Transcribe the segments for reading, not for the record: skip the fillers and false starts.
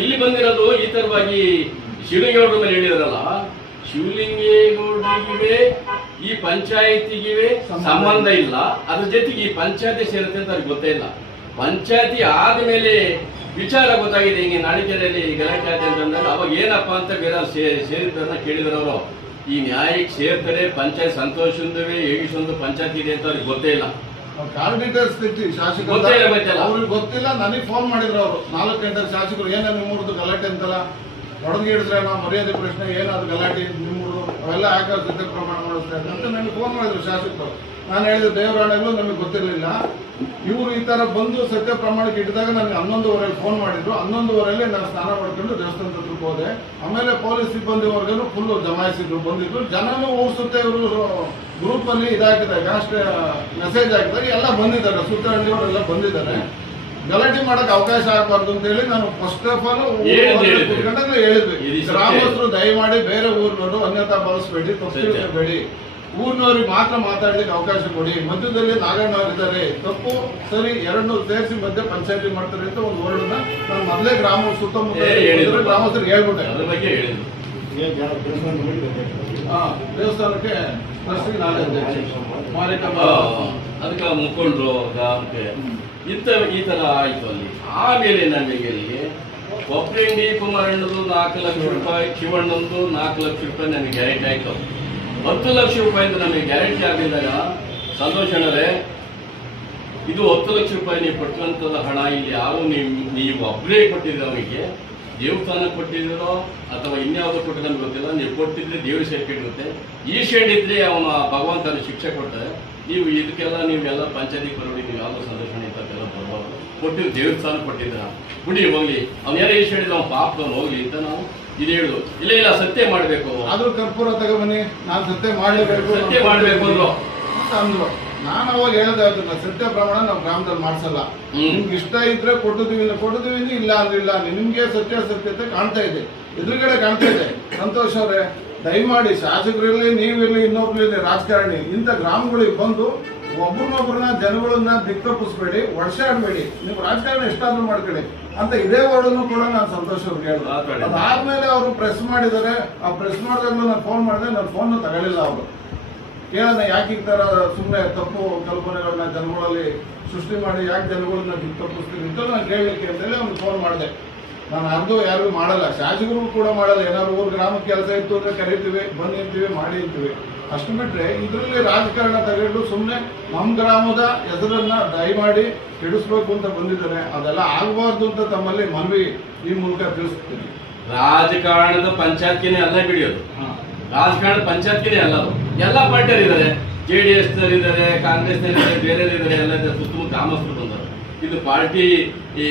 ಇಲ್ಲಿ ಬಂದಿರೋದು ಈ ತರವಾಗಿ ಶಿವಲಿಂಗೇಗೌಡರ ಮೇಲೆ ಹೇಳಿದ್ರಲ್ಲ, ಶಿವಲಿಂಗೇಗೌಡರಿಗಿವೆ ಈ ಪಂಚಾಯತಿಗಿವೆ ಸಂಬಂಧ ಇಲ್ಲ. ಅದ್ರ ಜೊತೆಗೆ ಈ ಪಂಚಾಯತಿ ಸೇರುತ್ತೆ ಅಂತ ಅವ್ರಿಗೆ ಗೊತ್ತೇ ಇಲ್ಲ. ಪಂಚಾಯತಿ ಆದ್ಮೇಲೆ ವಿಚಾರ ಗೊತ್ತಾಗಿದೆ. ಹಿಂಗೆ ನಾಡಿಕೆರೆಯಲ್ಲಿ ಗಲಾಟೆ ಆಯ್ತು ಅಂತಂದಾಗ ಅವಾಗ ಏನಪ್ಪ ಅಂತ ಬೇರೆ ಸೇರಿದ್ದನ್ನ ಕೇಳಿದ್ರವರು. ಈ ನ್ಯಾಯಕ್ಕೆ ಸೇರ್ತಾರೆ, ಪಂಚಾಯತ್ ಸಂತೋಷವೇ ಹೇಗಿಸೊಂದು ಪಂಚಾಯತ್ ಇದೆ ಅಂತ ಅವ್ರಿಗೆ ಗೊತ್ತೇ ಇಲ್ಲ. ಶಾಸಕರು ಅವ್ರಿಗೆ ಗೊತ್ತಿಲ್ಲ. ನನಗೆ ಫೋನ್ ಮಾಡಿದ್ರು ಅವರು 4 ಗಂಟೆ ಶಾಸಕರು, ಏನ ನಿಮ್ಮೂರ್ದು ಗಲಾಟೆ ಅಂತಲ್ಲ, ಹೊಡೆದು ಹಿಡಿದ್ರೆ ನಾವು ಮರ್ಯಾದೆ ಪ್ರಶ್ನೆ ಏನಾದ್ರು ಗಲಾಟೆ ನಿಮ್ಮೂರು ಅವೆಲ್ಲ ಯಾಕೆ ಸತ್ಯ ಪ್ರಮಾಣ ಮಾಡಿಸ್ತಾರೆ ಅಂತ ನನಗೆ ಫೋನ್ ಮಾಡಿದ್ರು ಶಾಸಕರು. ನಾನು ಹೇಳಿದ ದೇವರಾಣೆಗಳು ನಮಗೆ ಗೊತ್ತಿರಲಿಲ್ಲ. ಇವರು ಈ ತರ ಬಂದು ಸತ್ಯ ಪ್ರಮಾಣಕ್ಕೆ ಇಟ್ಟಿದಾಗ ನನಗೆ 11:15 ಫೋನ್ ಮಾಡಿದ್ರು. 11:15 ನಾನು ಸ್ನಾನ ಮಾಡ್ಕೊಂಡು ದೇವಸ್ಥಾನದ ಹತ್ರಕ್ಕೆ ಹೋದೆ. ಆಮೇಲೆ ಪೊಲೀಸ್ ಸಿಬ್ಬಂದಿವರೆಗೂ ಫುಲ್ ಜಮಾಯಿಸಿದ್ರು, ಬಂದಿದ್ರು. ಜನನೂ ಊರ್ಸುತ್ತೆ, ಇವರು ಗ್ರೂಪ್ ಅಲ್ಲಿ ಇದಾಕಿದ್ದಾರೆ, ಅಷ್ಟೇ ಮೆಸೇಜ್ ಹಾಕಿದಾಗ ಎಲ್ಲ ಬಂದಿದ್ದಾರೆ, ಸುತ್ತಹಳ್ಳಿಯವರೆಲ್ಲ ಬಂದಿದ್ದಾರೆ. ಗಲಾಟೆ ಮಾಡಕ್ ಅವಕಾಶ ಆಗಬಾರ್ದು ಅಂತ ಹೇಳಿ ನಾನು ಫಸ್ಟ್ ಆಫ್ ಆಲ್ ಹೇಳಿದ್ವಿ, ಗ್ರಾಮಸ್ಥರು ದಯಮಾಡಿ ಬೇರೆ ಊರಿನವರು ಅನ್ಯತಾ ಭಾವಿಸಬೇಡಿ, ತಪ್ಪಿಬೇಡಿ, ಊರಿನವ್ರಿಗೆ ಮಾತ್ರ ಮಾತಾಡ್ಲಿಕ್ಕೆ ಅವಕಾಶ ಕೊಡಿ. ಮಧ್ಯದಲ್ಲಿ ನಾಗಣ್ಣವರಿದ್ದಾರೆ, ತಪ್ಪು ಸರಿ ಎರಡನ್ನೂ ಸೇರಿಸಿ ಮಧ್ಯೆ ಪಂಚಾಯತಿ ಮಾಡ್ತಾರೆ ಅಂತ ಒಂದು ವರ್ಡ್ನ ನಾನು ಮೊದಲೇ ಸುತ್ತಮುತ್ತ ಗ್ರಾಮಸ್ಥರಿಗೆ ಹೇಳ್ಬಿಟ್ಟೆ. ದೇವಸ್ಥಾನಕ್ಕೆ ಅದಕ್ಕೆ ಮುಖಂಡರು ಗ್ರಾಮಕ್ಕೆ ಈ ತರ ಆಯ್ತು ಅಲ್ಲಿ. ಆಮೇಲೆ ನಮಗೆ ಅಲ್ಲಿ ಕೊಪ್ಪಳಿಂಡಿ ಕುಮಾರಣ್ಣದು 4 ಲಕ್ಷ ರೂಪಾಯಿ, ಶಿವಣ್ಣಂದು 4 ಲಕ್ಷ ರೂಪಾಯಿ ನಮಗೆ ಗ್ಯಾರಂಟಿ ಆಯ್ತು. 10 ಲಕ್ಷ ರೂಪಾಯಿಂದ ನಮಗೆ ಗ್ಯಾರಂಟಿ ಆಗಿದ್ದಾಗ ಸಂತೋಷ್ ಅಣ್ಣರೇ, ಇದು 10 ಲಕ್ಷ ರೂಪಾಯಿ ನೀವು ಕೊಟ್ಟಂತದ ಹಣ ಇಲ್ಲಿ ಯಾರು ನೀವು ಒಬ್ಬರೇ ಕೊಟ್ಟಿದ್ದೀರ, ಅವನಿಗೆ ದೇವಸ್ಥಾನ ಕೊಟ್ಟಿದ್ದೀರೋ ಅಥವಾ ಇನ್ಯಾವುದೋ ಕೊಟ್ಟಿದ್ರೆ ನಮ್ಗೆ ಗೊತ್ತಿಲ್ಲ. ನೀವು ಕೊಟ್ಟಿದ್ರೆ ದೇವ್ರ ಸೇರ್ಕೊಂಡಿರುತ್ತೆ, ಈಶೇಂಡಿದ್ರೆ ಅವನ ಭಗವಂತನ ಶಿಕ್ಷೆ ಕೊಡ್ತಾರೆ. ನೀವು ಇದಕ್ಕೆಲ್ಲ ನೀವೆಲ್ಲ ಪಂಚಾಯತಿ ಬರೋಡಿ, ನೀವು ಯಾವ್ದೋ ಸಂದರ್ಶನ ಇಂಥದ್ದೆಲ್ಲ ಬರ್ಬಾರ್ದು. ಕೊಟ್ಟಿದ್ದು ದೇವಸ್ಥಾನ ಕೊಟ್ಟಿದ್ರ ಬಿಡಿ ಹೋಗ್ಲಿ, ಅವ್ನು ಯಾರೋ ಈಶೇಡಿದ್ರೆ ಅವ್ನು ಪಾಪದವ್ನು ಹೋಗ್ಲಿ ಅಂತ ನಾವು ಇದು ಹೇಳುದು. ಇಲ್ಲ ಸತ್ಯ ಮಾಡ್ಬೇಕು, ಆದ್ರೂ ಕರ್ಪೂರ ತಗೊಬನ್ನಿ, ನಾನು ಸತ್ಯ ಮಾಡಲೇಬೇಕು ಅಂದ್ರು. ನಾನು ಅವಾಗ ಹೇಳ್ದೆ, ಅದನ್ನ ಸತ್ಯ ಪ್ರಮಾಣ ನಾವು ಗ್ರಾಮದಲ್ಲಿ ಮಾಡ್ಸಲ್ಲ. ನಿಮ್ಗೆ ಇಷ್ಟ ಇದ್ರೆ ಕೊಟ್ಟಿದೀವಿ ಇಲ್ಲ ಅಂದ್ರೆ ಇಲ್ಲ. ನಿಮ್ಗೆ ಸತ್ಯತೆ ಕಾಣ್ತಾ ಇದೆ, ಎದುರುಗಡೆ ಕಾಣ್ತಾ ಇದೆ. ಸಂತೋಷ್ ಅವರೇ, ದಯಮಾಡಿ ಶಾಸಕರಲ್ಲಿ ನೀವಿರ್ಲಿ ಇನ್ನೊಬ್ರಲ್ಲಿ ರಾಜಕಾರಣಿ ಇಂಥ ಗ್ರಾಮಗಳಿಗೆ ಬಂದು ಒಬ್ಬರನ್ನೊಬ್ಬರನ್ನ ಜನಗಳನ್ನ ದಿಕ್ಕಪ್ಪಿಸ್ಬೇಡಿ, ವರ್ಷಾಡ್ಬೇಡಿ, ನೀವು ರಾಜಕಾರಣ ಎಷ್ಟಾದ್ರೂ ಮಾಡ್ಕೊಳ್ಳಿ ಅಂತ ಇದೇ ವರ್ಡನ್ನು ಕೂಡ ನಾನು ಸಂತೋಷ್ ಅವ್ರಿಗೆ ಹೇಳಿದೆ. ಅದಾದ್ಮೇಲೆ ಅವರು ಪ್ರೆಸ್ ಮಾಡಿದ್ದಾರೆ. ಆ ಪ್ರೆಸ್ ಮಾಡಿದಾಗಲೂ ನಾನು ಫೋನ್ ಮಾಡಿದೆ, ನನ್ನ ಫೋನ್ ತಗೊಳ್ಳಿಲ್ಲ. ಅವರು ಕೇಳೋಣ ಯಾಕೆ ಈ ತರ ಸುಮ್ಮನೆ ತಪ್ಪು ಕಲ್ಪನೆಗಳನ್ನ ಜನಗಳಲ್ಲಿ ಸೃಷ್ಟಿ ಮಾಡಿ ಯಾಕೆ ಜನಗಳನ್ನ ದಿಕ್ಕಪ್ಪಿಸ್ತೀವಿ ಅಂತ ನಾನು ಕೇಳಲಿಕ್ಕೆ ಅಂತೇಳಿ ಅವ್ನಿಗೆ ಫೋನ್ ಮಾಡಿದೆ. ನಾನು ಯಾರಿಗೂ ಮಾಡಲ್ಲ, ಶಾಸಕರು ಕೂಡ ಮಾಡಲ್ಲ. ಏನಾದ್ರು ಊರು ಗ್ರಾಮಕ್ಕೆ ಕೆಲಸ ಇತ್ತು ಅಂದ್ರೆ ಕರಿತೀವಿ, ಬಂದಿರ್ತೀವಿ, ಮಾಡಿ ಇರ್ತೀವಿ. ಅಷ್ಟು ಬಿಟ್ರೆ ಇದರಲ್ಲಿ ರಾಜಕಾರಣ ತಗೊಂಡು ಸುಮ್ಮನೆ ನಮ್ಮ ಗ್ರಾಮದ ಹೆಸರನ್ನ ದಯಮಾಡಿ ಕೆಡಿಸ್ಬೇಕು ಅಂತ ಬಂದಿದ್ದಾರೆ. ಅದೆಲ್ಲ ಆಗಬಾರ್ದು ಅಂತ ತಮ್ಮಲ್ಲಿ ಮನವಿ ಈ ಮೂಲಕ ತಿಳಿಸ್ತೀನಿ. ರಾಜಕಾರಣದ ಪಂಚಾಯತ್ಗೆನೆ ಅಲ್ಲ ಬಿಡಿಯೋದು, ರಾಜಕಾರಣದ ಪಂಚಾಯತ್ಗೆನೆ ಅಲ್ಲ. ಎಲ್ಲ ಪಾರ್ಟಿಯರು ಇದ್ದಾರೆ, JDS ಇದ್ದಾರೆ, ಕಾಂಗ್ರೆಸ್ ಬೇರೆ ಇದ್ದಾರೆ, ಎಲ್ಲ ಸುತ್ತಮುತ್ತ ಗ್ರಾಮಸ್ಥರು ಬಂದರು. ಇದು ಪಾರ್ಟಿ ಈ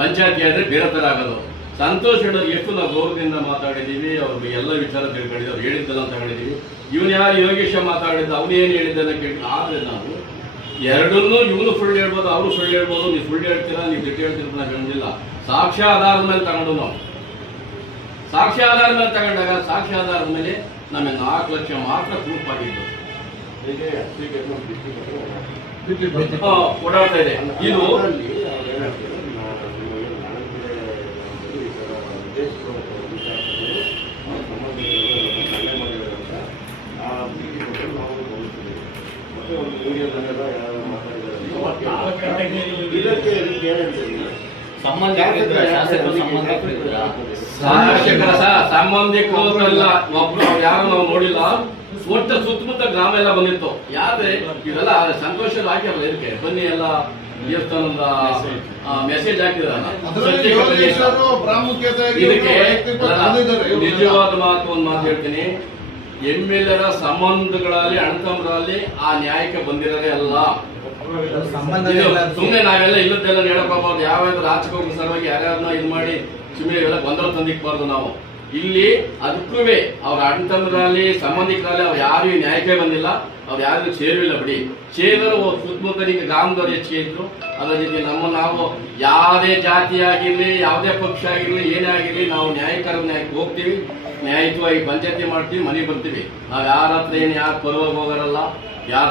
ಪಂಚಾಯತಿ ಆದ್ರೆ ಬೇರೆ ತರ ಆಗೋದು. ಸಂತೋಷ್ ಹೇಳೋರು ಎಷ್ಟು ನಾವು ಗೌರವದಿಂದ ಮಾತಾಡಿದೀವಿ, ಅವ್ರಿಗೆ ಎಲ್ಲ ವಿಚಾರ ತಿಳ್ಕೊಂಡಿದ್ದೀವಿ, ಅವ್ರು ಹೇಳಿದ್ದೆಲ್ಲ ತಗೊಂಡಿದ್ದೀವಿ. ಇವನು ಯಾರು ಯೋಗೇಶ ಮಾತಾಡಿದ್ದು, ಅವನೇನು ಹೇಳಿದ್ದೆಲ್ಲ ಕೇಳಿ. ಆದ್ರೆ ನಾವು ಎರಡನ್ನೂ ಇವನು ಸುಳ್ಳು ಹೇಳ್ಬೋದು, ಅವರು ಸುಳ್ಳು ಹೇಳ್ಬೋದು. ನೀವು ಸುಳ್ಳು ಹೇಳ್ತೀರಾ, ನೀವು ಗಟ್ಟಿ ಹೇಳ್ತೀರ ನಾವು ಹೇಳಿಲ್ಲ. ಸಾಕ್ಷ್ಯ ಆಧಾರದ ಮೇಲೆ ತಗೊಂಡು ನಾವು ಸಾಕ್ಷ್ಯ ಆಧಾರದ ಮೇಲೆ ತಗೊಂಡಾಗ ಸಾಕ್ಷ್ಯ ಆಧಾರದ ಮೇಲೆ ನಮಗೆ 4 ಲಕ್ಷ ಮಾತ್ರ ಪ್ರೂಫ್ ಆಗಿದ್ದು ಓಡಾಡ್ತಾ ಇದೆ. ಇದು ಸಂಬಂಧಿಕರಲ್ಲ, ಒಬ್ರು ಯಾರು ನಾವು ನೋಡಿಲ್ಲ. ಒಟ್ಟು ಸುತ್ತಮುತ್ತ ಗ್ರಾಮ ಎಲ್ಲ ಬಂದಿತ್ತು. ಯಾವ್ದೇ ಇವೆಲ್ಲ ಸಂತೋಷ ಹಾಕಿರಲ್ಲ, ಇದಕ್ಕೆ ಬನ್ನಿ ಎಲ್ಲ ದೇವಸ್ಥಾನದ ಮೆಸೇಜ್ ಹಾಕಿದಾರಲ್ಲ. ಇದಕ್ಕೆ ನಿಜವಾದ ಮಾತು ಒಂದು ಮಾತು ಹೇಳ್ತೀನಿ, MLA ಸಂಬಂಧಗಳಲ್ಲಿ ಅಣ್ಣತಮ್ಮರಲ್ಲಿ ಆ ನ್ಯಾಯಕ್ಕೆ ಬಂದಿರೋದೇ ಅಲ್ಲ. ಸುಮ್ಮನೆ ನಾವೆಲ್ಲ ಇಲ್ಲದ್ದೆಲ್ಲ ಹೇಳಕ್ ಹೋಗ್ಬಾರ್ದು. ಯಾವ್ಯಾವ ರಾಜಕೀಯ ಸಲುವಾಗಿ ಯಾರ್ಯಾರನ್ನ ಇದು ಮಾಡಿ ಸುಮ್ಮನೆ ಇವೆಲ್ಲ ಗೊಂದಲ ತಂದಿಕ್ಬಾರ್ದು. ನಾವು ಇಲ್ಲಿ ಅದಕ್ಕೂ ಅವ್ರ ಅಣ್ಣತಮ್ಮರಲ್ಲಿ ಸಂಬಂಧಿಕರಲ್ಲಿ ಅವ್ರು ಯಾರು ನ್ಯಾಯಕ್ಕೆ ಬಂದಿಲ್ಲ, ಅವ್ರು ಯಾರಿಗೂ ಸೇರಿಲ್ಲ ಬಿಡಿ. ಸೇರಿದ್ರು ಸುತ್ತಮುತ್ತಲಿಗೆ ಗ್ರಾಮದವ್ರು ಹೆಚ್ಚಿಗೆ ಇದ್ರು. ಅದರ ಜೊತೆ ನಾವು ಯಾವುದೇ ಜಾತಿ ಆಗಿರ್ಲಿ, ಯಾವುದೇ ಪಕ್ಷ ಆಗಿರ್ಲಿ, ಏನೇ ಆಗಿರ್ಲಿ, ನಾವು ನ್ಯಾಯಕ್ಕೆ ಹೋಗ್ತೀವಿ, ನ್ಯಾಯಯುತವಾಗಿ ಪಂಚಾಯತಿ ಮಾಡ್ತೀವಿ, ಮನೆಗೆ ಬರ್ತೀವಿ. ನಾವ್ ಯಾರ ಹತ್ರ ಯಾರು ಪರವಾಗಿ ಹೋಗೋರಲ್ಲ, ಯಾರ